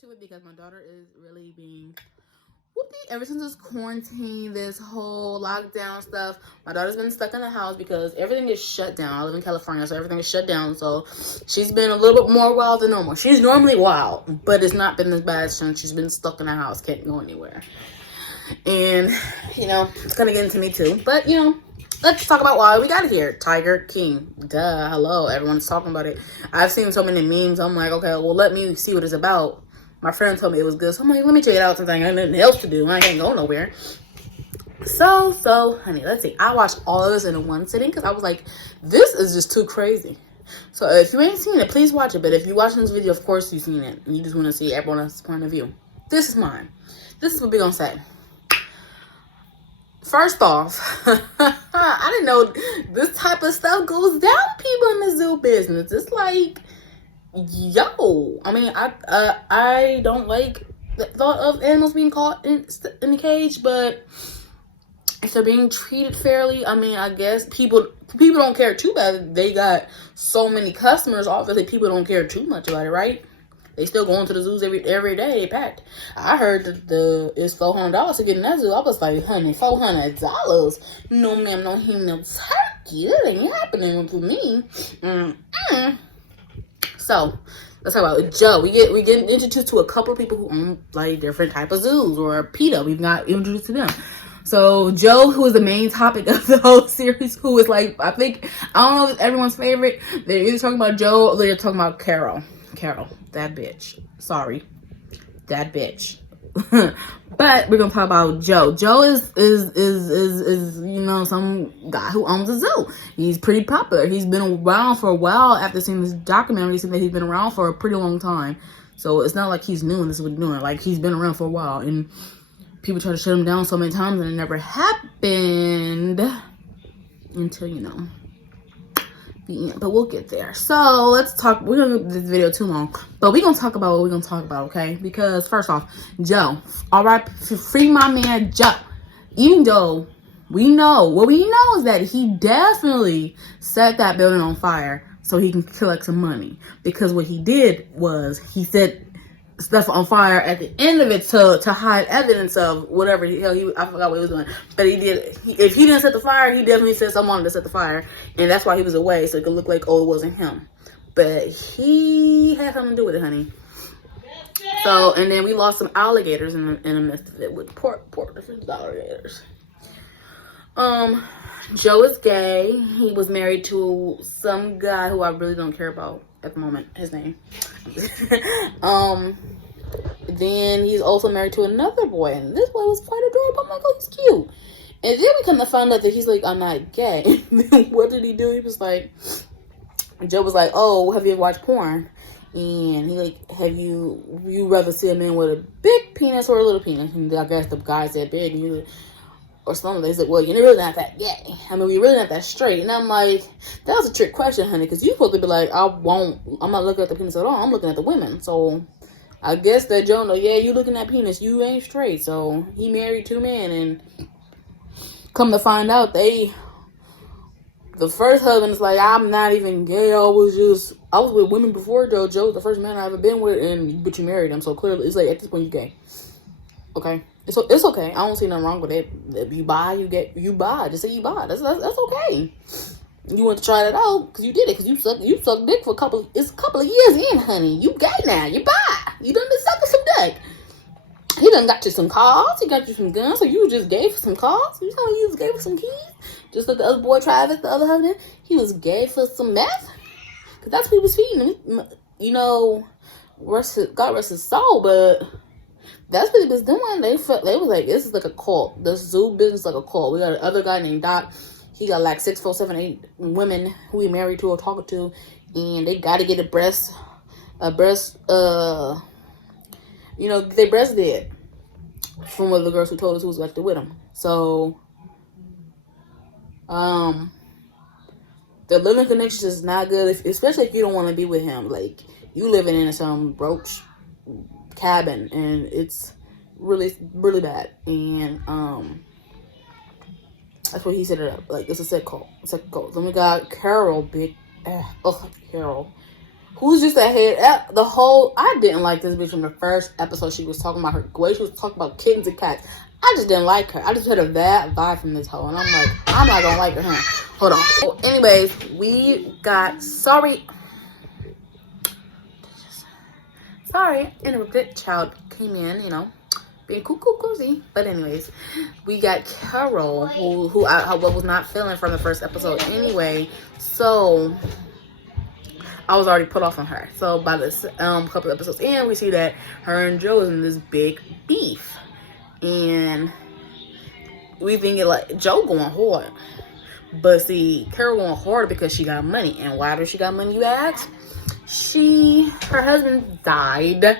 to it because my daughter is really being whoopty ever since this quarantine, this whole lockdown stuff. My daughter's been stuck in the house because everything is shut down. I live in California, so everything is shut down. So she's been a little bit more wild than normal. She's normally wild, but it's not been as bad since she's been stuck in the house, can't go anywhere. And it's gonna get into me too. But let's talk about why we got here. Tiger King. Duh. Hello. Everyone's talking about it. I've seen so many memes. I'm like, okay, well, let me see what it's about. My friend told me it was good. So I'm like, let me check it out since I ain't nothing else to do. I can't go nowhere. So, honey, let's see. I watched all of this in one sitting because I was like, this is just too crazy. So if you ain't seen it, please watch it. But if you're watching this video, of course you've seen it. And you just want to see everyone else's point of view. This is mine. This is what we're going to say. First off, I didn't know this type of stuff goes down to people in the zoo business. It's like, yo, I mean, I don't like the thought of animals being caught in the cage, but if they're being treated fairly, I mean, I guess people don't care too bad. They got so many customers. Obviously, people don't care too much about it, right? They still going to the zoos every day. They packed. I heard that it's $400 to get in that zoo. I was like, honey, $400? No, ma'am, no him, no turkey. That ain't happening for me. So let's talk about Joe. We get introduced to a couple of people who own like different type of zoos, or PETA. We've got introduced to them. So Joe, who is the main topic of the whole series, who is like, I don't know if it's everyone's favorite. They're either talking about Joe or they're talking about Carol, that bitch. Sorry, that bitch. But we're gonna talk about Joe. Joe is some guy who owns a zoo. He's pretty popular. He's been around for a while. After seeing this documentary, that he's been around for a pretty long time. So it's not like he's new and this is what he's doing. Like, he's been around for a while, and people try to shut him down so many times, and it never happened until but we'll get there. So let's talk. We're gonna make this video too long, but we're gonna talk about what we're gonna talk about, okay? Because first off, Joe, all right, free my man Joe. Even though what we know is that he definitely set that building on fire so he can collect some money. Because what he did was he set stuff on fire at the end of it to hide evidence of whatever the hell I forgot what he was doing, but he did. If he didn't set the fire, he definitely said someone to set the fire, and that's why he was away, so it could look like, oh, it wasn't him, but he had something to do with it, honey. So, and then we lost some alligators in the midst of it with different alligators. Joe is gay. He was married to some guy who I really don't care about at the moment, his name. Then he's also married to another boy, and this boy was quite adorable. I'm like, oh, he's cute. And then we kind of found out that he's like, I'm not gay. What did he do? He was like, Joe was like, oh, have you ever watched porn? And he like, have you rather see a man with a big penis or a little penis? And I guess the guy said big, and you or something. They said, well, you're really not that gay. I mean, we're really not that straight. And I'm like, that was a trick question, honey, because you're supposed to be like, I'm not looking at the penis at all. I'm looking at the women. So I guess that Joe know, yeah, you looking at penis, you ain't straight. So he married two men, and come to find out, the first husband is like, I'm not even gay. I was with women before Joe. Joe's the first man I ever been with, but you married him. So clearly, it's like, at this point, you're gay. Okay. It's okay. I don't see nothing wrong with it. If you buy, you buy. Just say you buy. That's okay. You want to try that out because you did it, because you sucked dick for a couple of years in, honey. You gay now. You buy. You done been sucking some dick. He done got you some cars. He got you some guns. So you just gay for some cars. You telling me you was gay for some keys? Just like the other boy Travis, the other husband, he was gay for some meth. Because that's what he was feeding him. God rest his soul, but that's what he was doing. They was like, this is like a cult. The zoo business is like a cult. We got another guy named Doc. He got like 6, 4, 7, 8 women who he married to or talking to, and they got to get they breast did from one of the girls who told us who was actually with him. So, the living connection is not good, especially if you don't want to be with him. Like, you living in some roach cabin, and it's really, really bad. And that's what he set it up. Like, it's a sick cult. Then we got Carol, Carol. who's just ahead. The whole, I didn't like this bitch from the first episode. She was talking about her way she was talking about kittens and cats. I just didn't like her. I just had a bad vibe from this hoe, and I'm like, I'm not gonna like her. Hold on. Well, anyways, we got sorry, interrupted. Child came in, you know, being cozy. But anyways, we got Carol, who I was not feeling from the first episode anyway. So I was already put off on her. So by this couple episodes in, we see that her and Joe is in this big beef. And we thinking like Joe going hard. But see, Carol going hard because she got money. And why does she got money, you ask? Her husband died.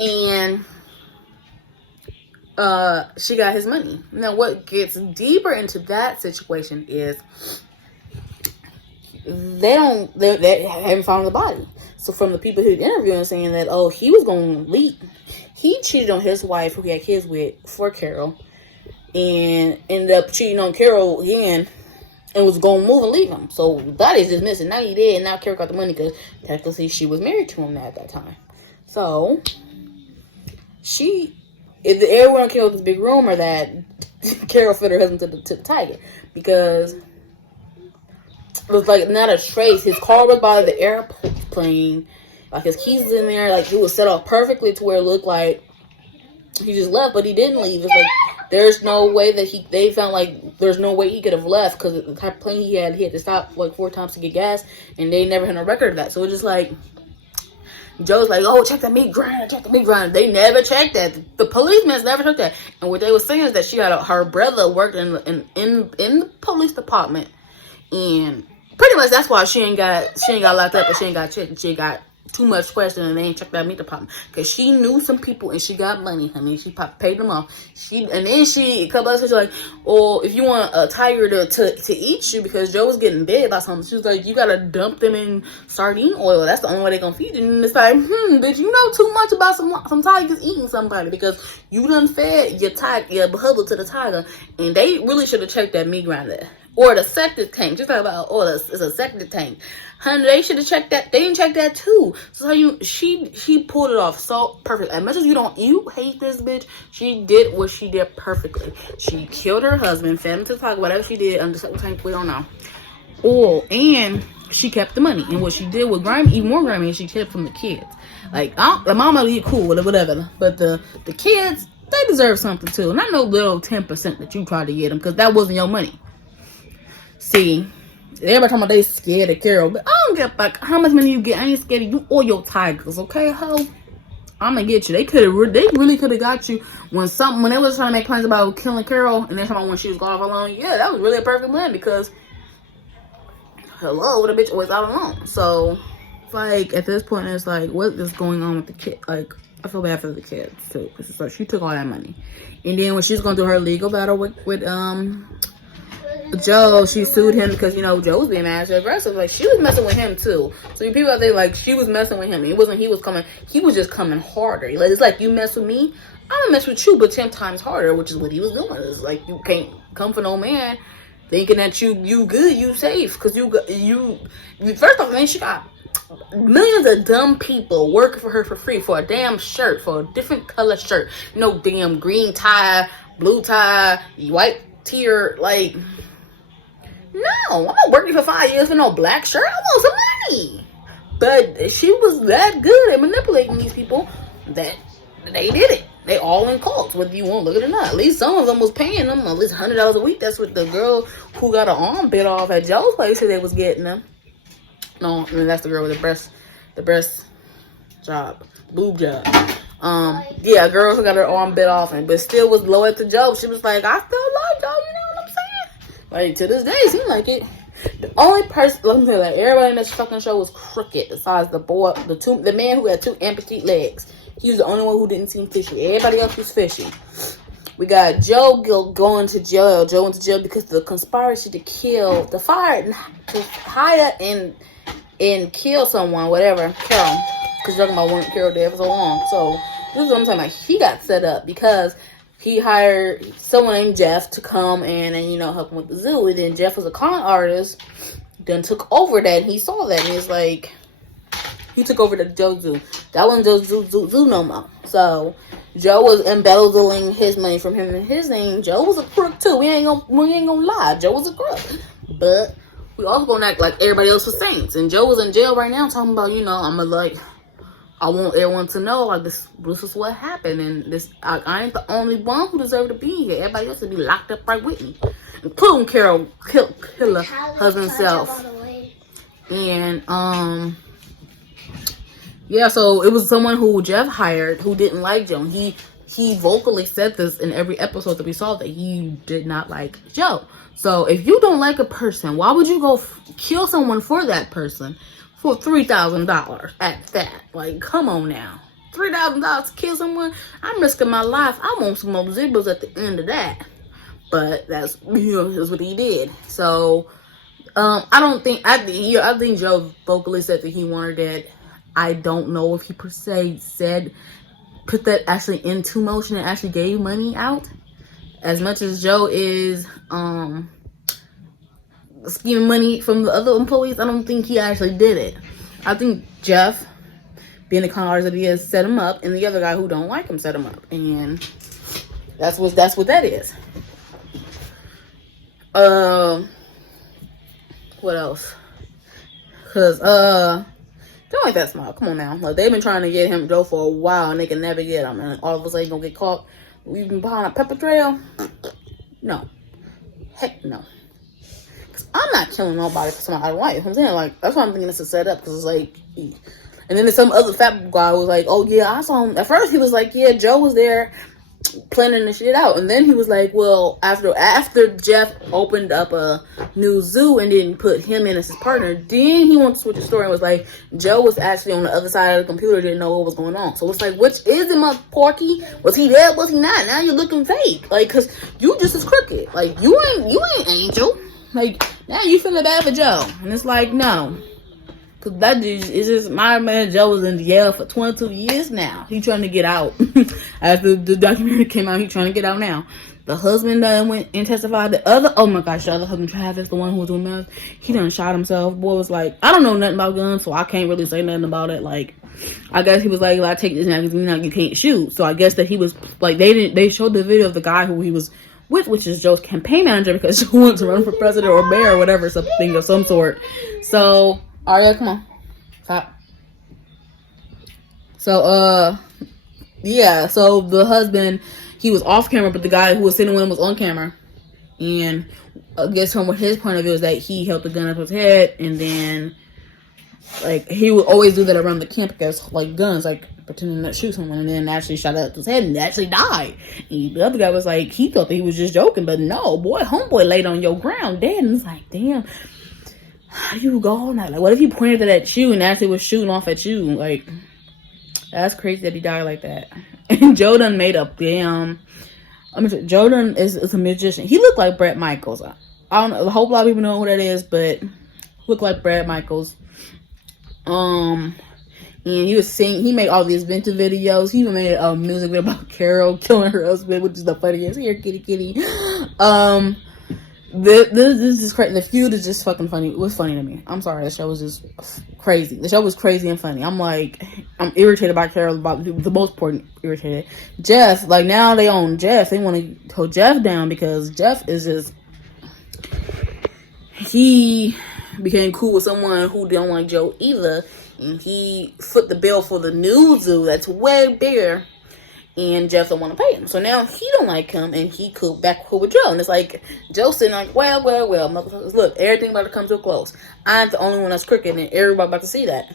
And she got his money. Now what gets deeper into that situation is they haven't found the body. So from the people who's interviewing saying that, oh, he was going to leave. He cheated on his wife, who he had kids with, for Carol, and ended up cheating on Carol again, and was going to move and leave him. So the body's just missing. Now he dead, and now Carol got the money because technically she was married to him at that time. So everyone killed this big rumor that Carol fed her husband to the tiger, because it was like not a trace. His car was by the airplane. Like his keys was in there, like it was set off perfectly to where it looked like he just left, but he didn't leave. It's like there's no way that they found like there's no way he could have left, because the type of plane he had to stop like 4 times to get gas, and they never had no record of that. So it's just like Joe's like, oh, check the meat grinder. They never checked that. The policemen never checked that. And what they were saying is that she had her brother worked in the police department, and pretty much that's why she ain't got locked up, and she ain't got checked, and she got too much question, and they ain't checked that meat department, because she knew some people and she got money, honey. She paid them off. A couple of times, like, oh, if you want a tiger to eat you, because Joe was getting bit by something, she was like, you gotta dump them in sardine oil. That's the only way they gonna feed you. And it's like, bitch, you know too much about some tigers eating somebody, because you done fed your hubble to the tiger, and they really should have checked that meat grinder. Or the septic tank. Just talk about, it's a septic tank. Honey, they should have checked that. They didn't check that too. So she pulled it off so perfect. As much as you hate this bitch, she did what she did perfectly. She killed her husband, fed him to the tiger, whatever she did under the septic tank, we don't know. And she kept the money. And what she did with grimy, even more grimy, she kept from the kids. Like, the mama be cool, whatever. But the kids, they deserve something too. Not no little 10% that you tried to get them, because that wasn't your money. See, everybody talking about they scared of Carol, but I don't get like how much money you get. I ain't scared of you or your tigers, okay, ho? I'm gonna get you. They really could have got you when they was trying to make plans about killing Carol, and then talking about when she was gone alone. Yeah, that was really a perfect plan, because hello, the bitch was out alone. So, like at this point, it's like, what is going on with the kid? Like, I feel bad for the kids too, because it's like she took all that money, and then when she's going through her legal battle with Joe, she sued him because, Joe was being mad aggressive. Like, she was messing with him too. So you people out there, like, she was messing with him. It wasn't he was just coming harder. It's like, you mess with me, I'm gonna mess with you, but 10 times harder, which is what he was doing. It's like, you can't come for no man thinking that you good, you safe, because you first off, man, she got millions of dumb people working for her for free for a damn shirt, for a different color shirt. No damn green tie, blue tie, white tier, like, no, I'm not working for 5 years for no black shirt. I want some money. But she was that good at manipulating these people that they did it. They all in cults, whether you want to look at it or not. At least some of them was paying them at least $100 a week. That's what the girl who got her arm bit off at Joe's place said they was getting them. No, I mean, that's the girl with the breast job, boob job. Yeah, girl who got her arm bit off, but still was loyal to Joe. She was like, I still love Joe, you know what I'm saying? Like, to this day, it seemed like it. The only person, let me tell you, like, everybody in this fucking show was crooked, besides the man who had 2 amputee legs. He was the only one who didn't seem fishy. Everybody else was fishy. We got Joe going to jail. Joe went to jail because of the conspiracy to hire and kill someone, whatever. Carol. Because you're talking about when Carol dead for so long. So, this is what I'm saying. Like, he got set up because he hired someone named Jeff to come and help him with the zoo. And then Jeff was a con artist. Then took over that. And he saw that. And he's like, He took over the Joe Zoo. That wasn't Joe Zoo no more. So Joe was embezzling his money from him and his name. Joe was a crook too. We ain't gonna lie. Joe was a crook. But we also gonna act like everybody else was saints. And Joe was in jail right now talking about, I want everyone to know, like, this is what happened. And I ain't the only one who deserved to be here. Everybody else to be locked up right with me. Including Carol Killer, husband self. And, yeah, so it was someone who Jeff hired who didn't like Joe. He vocally said this in every episode that we saw, that he did not like Joe. So if you don't like a person, why would you go kill someone for that person for $3,000 at that? Like, come on now. $3,000 to kill someone? I'm risking my life. I want some more zeros at the end of that. But that's what he did. So I think Joe vocally said that he wanted that. I don't know if he per se put that actually into motion and actually gave money out. As much as Joe is scheming money from the other employees, I don't think he actually did it. I think Jeff, being the con artist that he is, set him up, and the other guy who don't like him set him up, and that's what that is. What else? Cause Joe ain't that smart. Come on now. Like, they've been trying to get him Joe for a while, and they can never get him. And all of a sudden, he's gonna get caught leaving behind a pepper trail. No, heck no. Cause I'm not killing nobody for somebody I don't like. I'm saying, like, that's why I'm thinking it's a setup. Cause it's like, and then there's some other fat guy who was like, oh yeah, I saw him. At first, he was like, yeah, Joe was there planning the shit out, and then he was like, well, after Jeff opened up a new zoo and didn't put him in as his partner, then he wanted to switch the story and was like, Joe was actually on the other side of the computer, didn't know what was going on. So it's like, which is him up, Porky? Was he there? Was he not? Now you're looking fake, like, cause you just as crooked. Like, you ain't Angel. Like, now you feeling bad for Joe, and it's like, no. Cause that dude is just, my man Joe was in jail for 22 years now. He trying to get out. After the documentary came out, he trying to get out now. The husband went and testified. The other husband, Travis, the one who was doing meth, he done shot himself. Boy was like, I don't know nothing about guns, so I can't really say nothing about it. Like, I guess he was like, I take this now because you can't shoot. So I guess that he was like, they showed the video of the guy who he was with, which is Joe's campaign manager, because Joe wanted to run for president or mayor or whatever, something of some sort. So Aria, come on. Stop. So, yeah, so the husband, he was off camera, but the guy who was sitting with him was on camera. And I guess from his point of view is that he held the gun up his head, and then, like, he would always do that around the camp because, like, guns, like, pretending to shoot someone, and then actually shot up his head and actually died. And the other guy was like, he thought that he was just joking, but no, boy, homeboy laid on your ground dead. And it's like, damn. How do you go all night? Like, what if he pointed it at you and actually was shooting off at you? Like, that's crazy that he died like that. And Joe done made up damn. Joe done is a magician. He looked like Bret Michaels. I don't know. I hope a lot of people know who that is, but looked like Bret Michaels. And he was singing. He made all these vintage videos. He even made a music video about Carol killing her husband, which is the funniest. Here, kitty, kitty. This is crazy. The feud is just fucking funny. It was funny to me. I'm sorry. The show was just crazy. The show was crazy and funny. I'm irritated by Carol, about the most important irritated. Jeff, like, now they own Jeff. They want to hold Jeff down because Jeff is just, he became cool with someone who don't like Joe either, and he foot the bill for the new zoo that's way bigger. And Jeff don't want to pay him. So now he don't like him, and he back cool with Joe. And it's like, Joe sitting like, well, motherfuckers, look, everything about to come to a close. I'm the only one that's crooked, and everybody about to see that.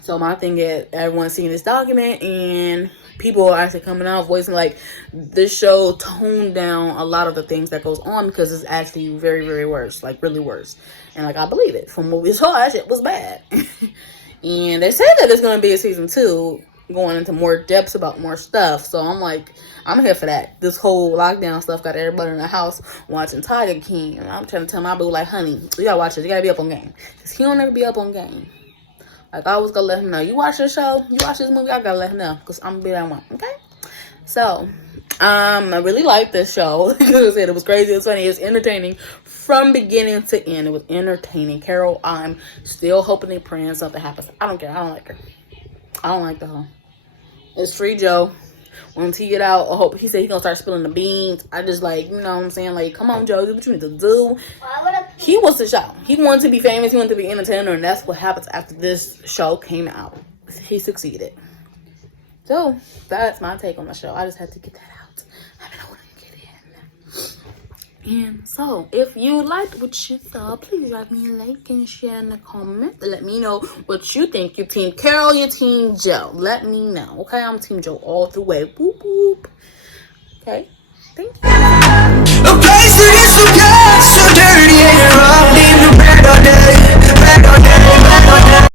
So my thing is, everyone's seeing this document, and people are actually coming out voicing, like, this show toned down a lot of the things that goes on because it's actually very, very worse. Like, really worse. And, like, I believe it. From what we saw, that shit was bad. And they say that there's going to be a season 2, going into more depths about more stuff. So I'm like, I'm here for that. This whole lockdown stuff got everybody in the house watching Tiger King, and I'm trying to tell my boo, like, honey, you gotta watch this. You gotta be up on game, because he don't ever be up on game. Like, I always gotta let him know, you watch this show, you watch this movie, I gotta let him know, because I'm gonna be that one. Okay, so I really liked this show. Like I said, it was crazy, it was funny, it was entertaining from beginning to end. It was entertaining. Carol, I'm still hoping and praying something happens. I don't care. I don't like her. I don't like the hoe. It's free Joe. Once he get out, I hope he said he gonna start spilling the beans. I just like, you know what I'm saying? Like, come on, Joe, do what you need to do. He wants to show. He wanted to be famous. He wanted to be entertainer, and that's what happens after this show came out. He succeeded. So that's my take on the show. I just had to get that out. I've been holding it in. And so, if you liked what you saw, please write me a like and share in the comments. Let me know what you think. Your team Carol, your team Joe. Let me know. Okay, I'm Team Joe all the way. Boop boop. Okay, thank you. A place that is so good, so dirty and wrong. Leave the bed all day, bed all day, bed all day.